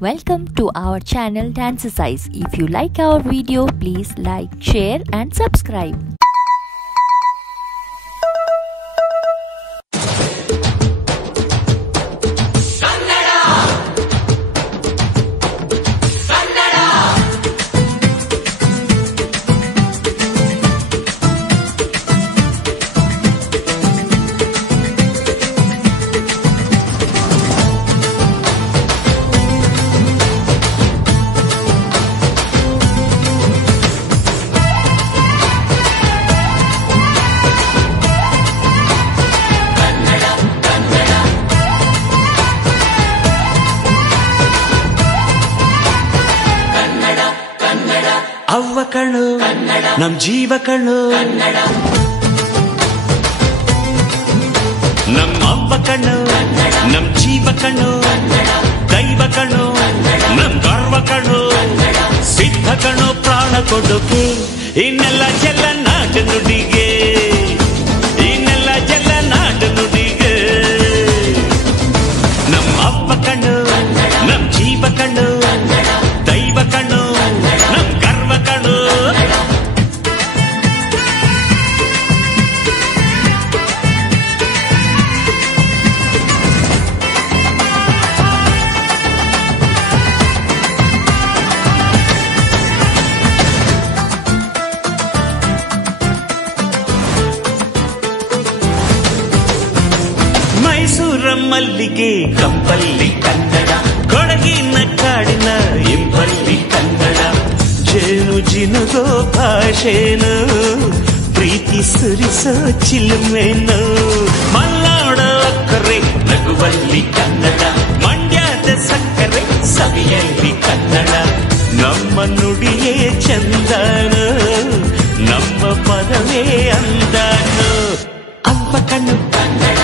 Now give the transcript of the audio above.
Welcome to our channel Dancesize. If you like our video, please like, share and subscribe. ಅವ್ವ ಕಣ್ಣು ನಮ್ ಜೀವ ಕಣ್ಣು ನಮ್ಮ ಅವ್ವ ಕಣ್ಣು ನಮ್ ಜೀವ ಕಣ್ಣು ದೈವ ಕಣ್ಣು ನಮ್ ಗರ್ವ ಕಣ್ಣು ಸಿದ್ಧ ಕಣ್ಣು ಪ್ರಾಣ ಕೊಡೋಕೆ ಇನ್ನೆಲ್ಲ ಜಲ ನಾಡು ನುಡಿಗೆ ಇನ್ನೆಲ್ಲ ಜಲ ನಾಡು ನುಡಿಗೆ ನಮ್ಮ ಅವ್ವ ಕಣ್ಣು ನಮ್ ಜೀವ ಕಣ್ಣು ದೈವ ಕಣ್ಣು ನಮ್ ಗರ್ವ ಕಣ್ಣು ಮೈಸೂರ ಮಲ್ಲಿಗೆ ಕಂಪಲ್ಲಿ ಕನ್ನಡ ಕೊಡಗಿನ ಕಾಡಿನ ಇಂಪಲ್ಲಿ ಕನ್ನಡ ಜೇನು ಜಿನುಗೋ ಭಾಷೆನು ಪ್ರೀತಿ ಸುರಿಸೋ ಚಿಲುಮೆನು ಮಲ್ನಾಡ ಅಕ್ಕರೆ ನಗುವಲ್ಲಿ ಕನ್ನಡ ಮಂಡ್ಯದ ಸಕ್ಕರೆ ಸವಿಯಲ್ಲಿ ಕನ್ನಡ ನಮ್ಮ ನುಡಿಯೇ ಚಂದನು ನಮ್ಮ ಪದವೇ ಅಂದನು ಅವ್ವ ಕಣ್ಣು ಕನ್ನಡ